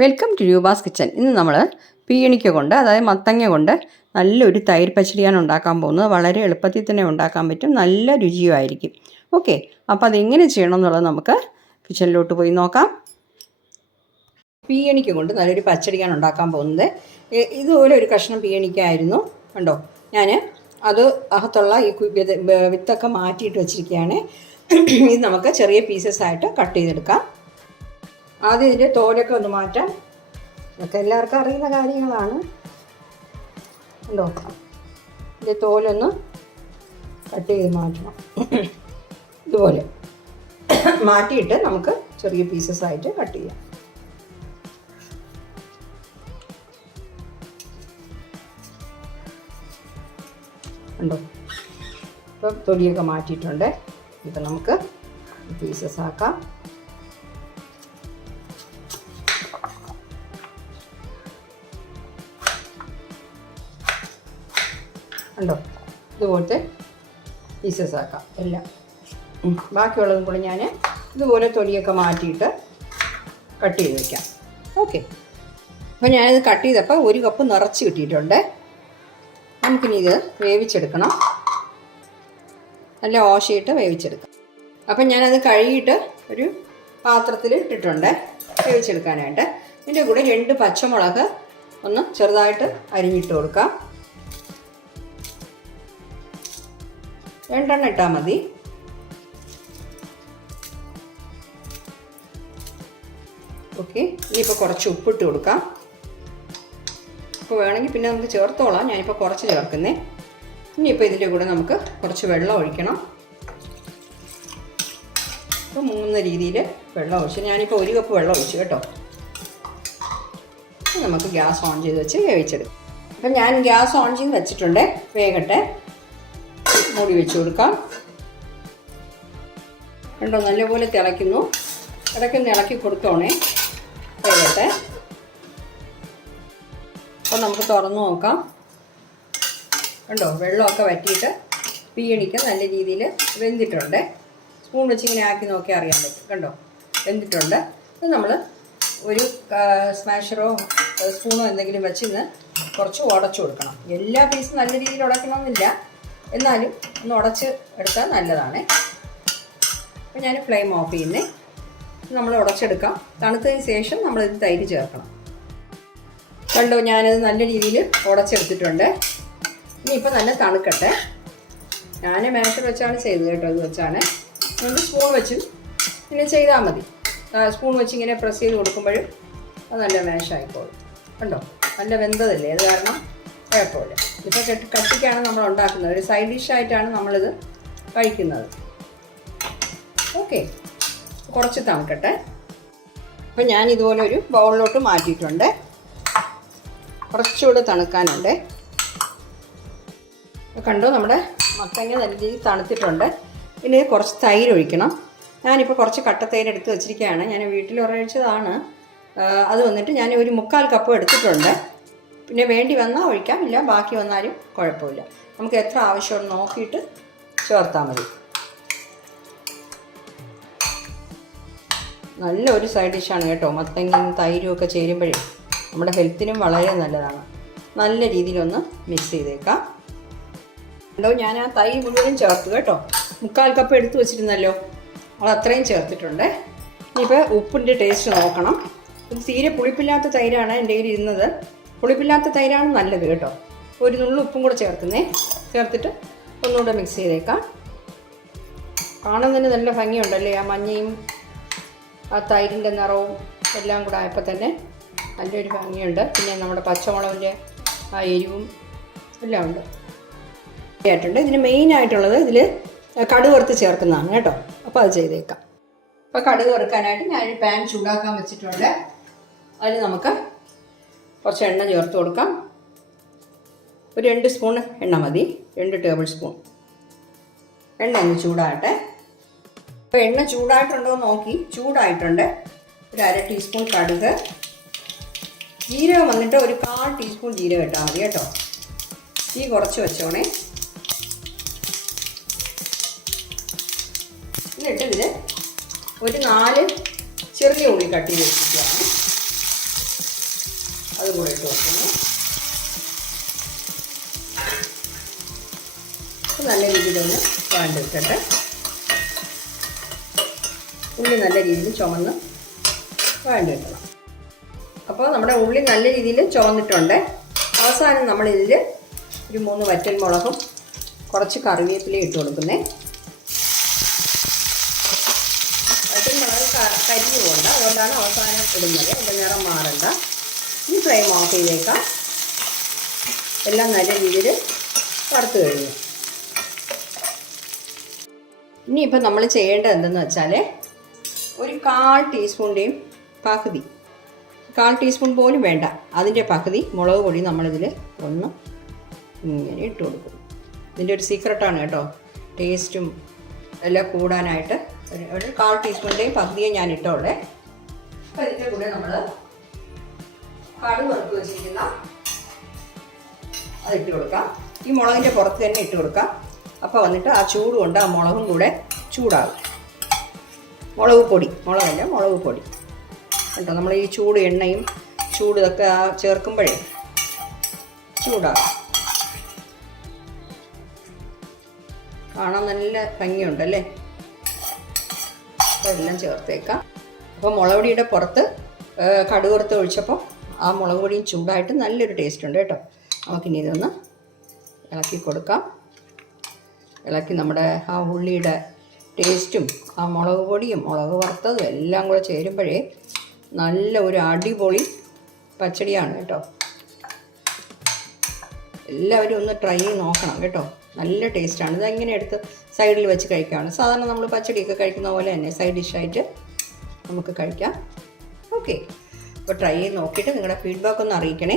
welcome to Roopa's kitchen ഇന്ന് നമ്മൾ പീണിക്ക കൊണ്ട് അതായത് മത്തങ്ങ കൊണ്ട് നല്ലൊരു തൈര് പച്ചടിയാണ് ഉണ്ടാക്കാൻ പോകുന്നത് വളരെ എളുപ്പത്തിൽ തന്നെ ഉണ്ടാക്കാൻ പറ്റും നല്ല രുചിയുമായിരിക്കും ഓക്കെ അപ്പോൾ അതെങ്ങനെ ചെയ്യണം എന്നുള്ളത് നമുക്ക് കിച്ചണിലോട്ട് പോയി നോക്കാം പീയണിക്ക കൊണ്ട് നല്ലൊരു പച്ചടിയാണ് ഉണ്ടാക്കാൻ പോകുന്നത് ഇതുപോലെ ഒരു കഷ്ണം പീയണിക്ക കണ്ടോ ഞാൻ അത് അകത്തുള്ള ഈ വിത്തൊക്കെ മാറ്റിയിട്ട് വെച്ചിരിക്കുകയാണ് ഇത് നമുക്ക് ചെറിയ പീസസ് ആയിട്ട് കട്ട് ചെയ്തെടുക്കാം ആദ്യം ഇതിൻ്റെ തോലൊക്കെ ഒന്ന് മാറ്റാം ഇതൊക്കെ എല്ലാവർക്കും അറിയുന്ന കാര്യങ്ങളാണ് ഉണ്ടോ ഇതിൻ്റെ തോലൊന്ന് കട്ട് ചെയ്ത് മാറ്റണം ഇതുപോലെ മാറ്റിയിട്ട് നമുക്ക് ചെറിയ പീസസ് ആയിട്ട് കട്ട് ചെയ്യാം ഉണ്ടോ ഇപ്പം തൊലിയൊക്കെ മാറ്റിയിട്ടുണ്ട് ഇപ്പം നമുക്ക് പീസസ് ആക്കാം ഉണ്ടോ ഇതുപോലത്തെ പീസസ് ആക്കാം എല്ലാം ബാക്കിയുള്ളതും കൂടെ ഞാൻ ഇതുപോലെ തൊലിയൊക്കെ മാറ്റിയിട്ട് കട്ട് ചെയ്ത് വയ്ക്കാം ഓക്കെ അപ്പോൾ ഞാനിത് കട്ട് ചെയ്തപ്പോൾ ഒരു കപ്പ് നിറച്ച് കിട്ടിയിട്ടുണ്ട് നമുക്കിനി ഇത് വേവിച്ചെടുക്കണം നല്ല ഓശയിട്ട് വേവിച്ചെടുക്കാം അപ്പം ഞാനത് കഴുകിയിട്ട് ഒരു പാത്രത്തിൽ ഇട്ടിട്ടുണ്ട് വേവിച്ചെടുക്കാനായിട്ട് ഇതിൻ്റെ കൂടെ രണ്ട് പച്ചമുളക് ഒന്ന് ചെറുതായിട്ട് അരിഞ്ഞിട്ട് കൊടുക്കാം രണ്ടെണ്ണം ഇട്ടാൽ മതി ഓക്കെ ഇനിയിപ്പോൾ കുറച്ച് ഉപ്പിട്ട് കൊടുക്കാം ഇപ്പോൾ വേണമെങ്കിൽ പിന്നെ നമുക്ക് ചേർത്തോളാം ഞാനിപ്പോൾ കുറച്ച് ചേർക്കുന്നേ ഇനിയിപ്പോൾ ഇതിൻ്റെ കൂടെ നമുക്ക് കുറച്ച് വെള്ളം ഒഴിക്കണം അപ്പോൾ മൂന്ന് രീതിയിൽ വെള്ളം ഒഴിച്ച് ഞാനിപ്പോൾ ഒരു കപ്പ് വെള്ളം ഒഴിച്ചു കേട്ടോ നമുക്ക് ഗ്യാസ് ഓൺ ചെയ്ത് വെച്ച് വേവിച്ചെടുക്കും അപ്പം ഞാൻ ഗ്യാസ് ഓൺ ചെയ്ത് വെച്ചിട്ടുണ്ട് വേഗട്ടെ മൂടി വെച്ച് കൊടുക്കാം കണ്ടോ നല്ലപോലെ തിളയ്ക്കുന്നു ഇടയ്ക്കൊന്ന് ഇളക്കി കൊടുത്തോണേ വേവട്ടെ അപ്പോൾ നമുക്ക് തുറന്നു നോക്കാം കണ്ടോ വെള്ളമൊക്കെ വറ്റിയിട്ട് പീയണിക്ക് നല്ല രീതിയിൽ വെന്തിട്ടുണ്ട് സ്പൂൺ വെച്ച് ഇങ്ങനെ ആക്കി നോക്കിയാൽ അറിയാൻ പറ്റും കണ്ടോ വെന്തിട്ടുണ്ട് അത് നമ്മൾ ഒരു സ്മാഷറോ സ്പൂണോ എന്തെങ്കിലും വെച്ചിന്ന് കുറച്ച് ഉടച്ചു കൊടുക്കണം എല്ലാ പീസും നല്ല രീതിയിൽ ഉടക്കണമെന്നില്ല എന്നാലും ഒന്ന് ഉടച്ച് എടുത്താൽ നല്ലതാണ് അപ്പം ഞാൻ ഫ്ലെയിം ഓഫ് ചെയ്യുന്നേ നമ്മൾ ഉടച്ചെടുക്കാം തണുത്തതിന് ശേഷം നമ്മൾ ഇത് തൈര് ചേർക്കണം കണ്ടോ ഞാനത് നല്ല രീതിയിൽ ഉടച്ചെടുത്തിട്ടുണ്ട് ഇനിയിപ്പോൾ നല്ല തണുക്കട്ടെ ഞാൻ മാഷർ വെച്ചാണ് ചെയ്തത് കേട്ടോ ഇത് വെച്ചാണ് നമ്മൾ സ്പൂൺ വെച്ചും ഇങ്ങനെ ചെയ്താൽ മതി സ്പൂൺ വെച്ച് ഇങ്ങനെ പ്രസ് ചെയ്ത് കൊടുക്കുമ്പോഴും അത് നല്ല മാഷായിക്കോളും കണ്ടോ നല്ല വെന്തതല്ലേ അത് കാരണം കുഴപ്പമില്ല ഇപ്പോൾ കട്ടിക്കാണ് നമ്മൾ ഉണ്ടാക്കുന്നത് ഒരു സൈഡ് ഡിഷായിട്ടാണ് നമ്മളിത് കഴിക്കുന്നത് ഓക്കെ കുറച്ച് തണുക്കട്ടെ അപ്പോൾ ഞാൻ ഇതുപോലെ ഒരു ബൗളിലോട്ട് മാറ്റിയിട്ടുണ്ട് കുറച്ചുകൂടെ തണുക്കാനുണ്ട് കണ്ടോ നമ്മുടെ മത്തങ്ങ നല്ല രീതിയിൽ തണുത്തിട്ടുണ്ട് ഇനി കുറച്ച് തൈര് ഒഴിക്കണം ഞാനിപ്പോൾ കുറച്ച് കട്ട തൈര് എടുത്ത് വെച്ചിരിക്കുകയാണ് ഞാൻ വീട്ടിൽ ഒരാഴ്ചതാണ് അത് വന്നിട്ട് ഞാൻ ഒരു മുക്കാൽ കപ്പ് എടുത്തിട്ടുണ്ട് പിന്നെ വേണ്ടി വന്നാൽ ഒഴിക്കാം ഇല്ല ബാക്കി വന്നാലും കുഴപ്പമില്ല നമുക്ക് എത്ര ആവശ്യമാണ് നോക്കിയിട്ട് ചേർത്താൽ മതി നല്ല ഒരു സൈഡ് ഡിഷാണ് കേട്ടോ മത്തങ്ങയും തൈരും ഒക്കെ ചേരുമ്പോഴേ നമ്മുടെ ഹെൽത്തിനും വളരെ നല്ലതാണ് നല്ല രീതിയിലൊന്ന് മിക്സ് ചെയ്തേക്കാം കണ്ടോ ഞാൻ ആ തൈ മുഴുവനും ചേർത്തു കേട്ടോ മുക്കാൽ കപ്പ് എടുത്തു വെച്ചിരുന്നല്ലോ അത് അത്രയും ചേർത്തിട്ടുണ്ട് ഇനിയിപ്പോൾ ഉപ്പിൻ്റെ ടേസ്റ്റ് നോക്കണം ഇത് തീരെ പുളിപ്പില്ലാത്ത തൈരാണ് എൻ്റെ കയ്യിൽ ഇരുന്നത് പുളിപ്പില്ലാത്ത തൈരാണ് നല്ലത് കേട്ടോ ഒരു നുള്ളു ഉപ്പും കൂടെ ചേർക്കുന്നേ ചേർത്തിട്ട് ഒന്നുകൂടെ മിക്സ് ചെയ്തേക്കാം കാണാൻ തന്നെ നല്ല ഭംഗിയുണ്ടല്ലേ ആ മഞ്ഞയും ആ തൈരിൻ്റെ നിറവും എല്ലാം കൂടെ ആയപ്പോൾ തന്നെ നല്ലൊരു ഭംഗിയുണ്ട് പിന്നെ നമ്മുടെ പച്ചമുളകിൻ്റെ ആ എരിവും എല്ലാം ഉണ്ട് ആയിട്ടുണ്ട് ഇതിന് മെയിനായിട്ടുള്ളത് ഇതിൽ കടുക് വറുത്ത് ചേർക്കുന്നതാണ് കേട്ടോ അപ്പോൾ അത് ചെയ്തേക്കാം അപ്പോൾ കടുക് വറുക്കാനായിട്ട് ഞാൻ പാൻ ചൂടാക്കാൻ വെച്ചിട്ടുണ്ട് അതിൽ നമുക്ക് കുറച്ച് എണ്ണ ചേർത്ത് കൊടുക്കാം ഒരു രണ്ട് സ്പൂൺ എണ്ണ മതി രണ്ട് ടേബിൾ സ്പൂൺ എണ്ണ ഒന്ന് ചൂടാകട്ടെ അപ്പോൾ എണ്ണ ചൂടായിട്ടുണ്ടോ എന്ന് നോക്കി ചൂടായിട്ടുണ്ട് ഒരു അര ടീസ്പൂൺ കടുക് ജീരകം വന്നിട്ട് ഒരു കാൽ ടീസ്പൂൺ ജീരകം ഇട്ടാൽ മതി കേട്ടോ തീ കുറച്ച് വെച്ചോണേ എന്നിട്ട് ഇത് ഒരു നാല് ചെറിയ ഉള്ളി കട്ട് ചെയ്ത് വെച്ചിരിക്കുകയാണ് അത് കൂടി ഇട്ട് വെക്കുന്നു നല്ല രീതിയിലൊന്ന് വഴണ്ടെടുക്കട്ടെ ഉള്ളി നല്ല രീതിയിൽ ചുമന്ന് വഴണ്ടെടുക്കണം അപ്പോൾ നമ്മുടെ ഉള്ളി നല്ല രീതിയിൽ ചുവന്നിട്ടുണ്ട് അവസാനം നമ്മളിതിൽ ഒരു മൂന്ന് വറ്റൽ മുളകും കുറച്ച് കറിവേപ്പിലയും ഇട്ട് കൊടുക്കുന്നേ വറ്റൽ മുളക് കരിഞ്ഞു പോകണ്ട അതുകൊണ്ടാണ് അവസാനം ഇടുന്നത് അതിൻ്റെ മാറണ്ട ഈ ഫ്ലെയിം ഓഫ് ചെയ്തേക്കാം എല്ലാം നല്ല രീതിയിൽ വറുത്ത് കഴിഞ്ഞു ഇനിയിപ്പോൾ നമ്മൾ ചെയ്യേണ്ടത് എന്തെന്ന് വെച്ചാൽ ഒരു കാൽ ടീസ്പൂണിൻ്റെയും പകുതി കാൽ ടീസ്പൂൺ പോലും വേണ്ട അതിൻ്റെ പകുതി മുളക് പൊടി നമ്മളിതിൽ ഒന്ന് ഇങ്ങനെ ഇട്ട് കൊടുക്കും ഇതിൻ്റെ ഒരു സീക്രട്ടാണ് കേട്ടോ ടേസ്റ്റും എല്ലാം കൂടാനായിട്ട് ഒരു കാൽ ടീസ്പൂണിൻ്റെയും പകുതിയെ ഞാൻ ഇട്ടോളേ അപ്പോൾ ഇതിൻ്റെ കൂടെ നമ്മൾ കടു വറുത്ത് വെച്ചിരിക്കുന്ന അത് ഇട്ട് കൊടുക്കാം ഈ മുളകിൻ്റെ പുറത്ത് തന്നെ ഇട്ട് കൊടുക്കാം അപ്പോൾ വന്നിട്ട് ആ ചൂട് കൊണ്ട് ആ മുളകും കൂടെ ചൂടാകും മുളക് പൊടി മുളകല്ല മുളക് പൊടി കേട്ടോ നമ്മൾ ഈ ചൂട് എണ്ണയും ചൂട് ഇതൊക്കെ ചേർക്കുമ്പോഴേ ചൂടാകും കാണാൻ നല്ല ഭംഗിയുണ്ടല്ലേ അപ്പോൾ എല്ലാം ചേർത്തേക്കാം അപ്പോൾ മുളകുപൊടിയുടെ പുറത്ത് കടുകുറുത്ത് ഒഴിച്ചപ്പോൾ ആ മുളക് പൊടിയും ചൂടായിട്ട് നല്ലൊരു ടേസ്റ്റ് ഉണ്ട് കേട്ടോ നമുക്കിനി ഇതൊന്ന് ഇളക്കി കൊടുക്കാം ഇളക്കി നമ്മുടെ ആ ഉള്ളിയുടെ ടേസ്റ്റും ആ മുളക് പൊടിയും മുളക് വറുത്തതും എല്ലാം കൂടെ ചേരുമ്പോഴേ നല്ല ഒരു അടിപൊളി പച്ചടിയാണ് കേട്ടോ എല്ലാവരും ഒന്ന് ട്രൈ ചെയ്ത് നോക്കണം കേട്ടോ നല്ല ടേസ്റ്റാണ് ഇത് എടുത്ത് സൈഡിൽ വെച്ച് കഴിക്കുകയാണ് സാധാരണ നമ്മൾ പച്ചടിയൊക്കെ കഴിക്കുന്ന പോലെ തന്നെ സൈഡ് ഡിഷായിട്ട് നമുക്ക് കഴിക്കാം ഓക്കെ അപ്പോൾ ട്രൈ ചെയ്ത് നോക്കിയിട്ട് നിങ്ങളുടെ ഫീഡ്ബാക്ക് ഒന്ന് അറിയിക്കണേ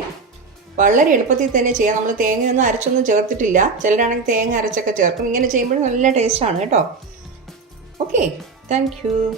വളരെ എളുപ്പത്തിൽ തന്നെ ചെയ്യാം നമ്മൾ തേങ്ങയൊന്നും അരച്ചൊന്നും ചേർത്തിട്ടില്ല ചിലരാണെങ്കിൽ തേങ്ങ അരച്ചൊക്കെ ചേർക്കും ഇങ്ങനെ ചെയ്യുമ്പോൾ നല്ല ടേസ്റ്റാണ് കേട്ടോ ഓക്കെ താങ്ക്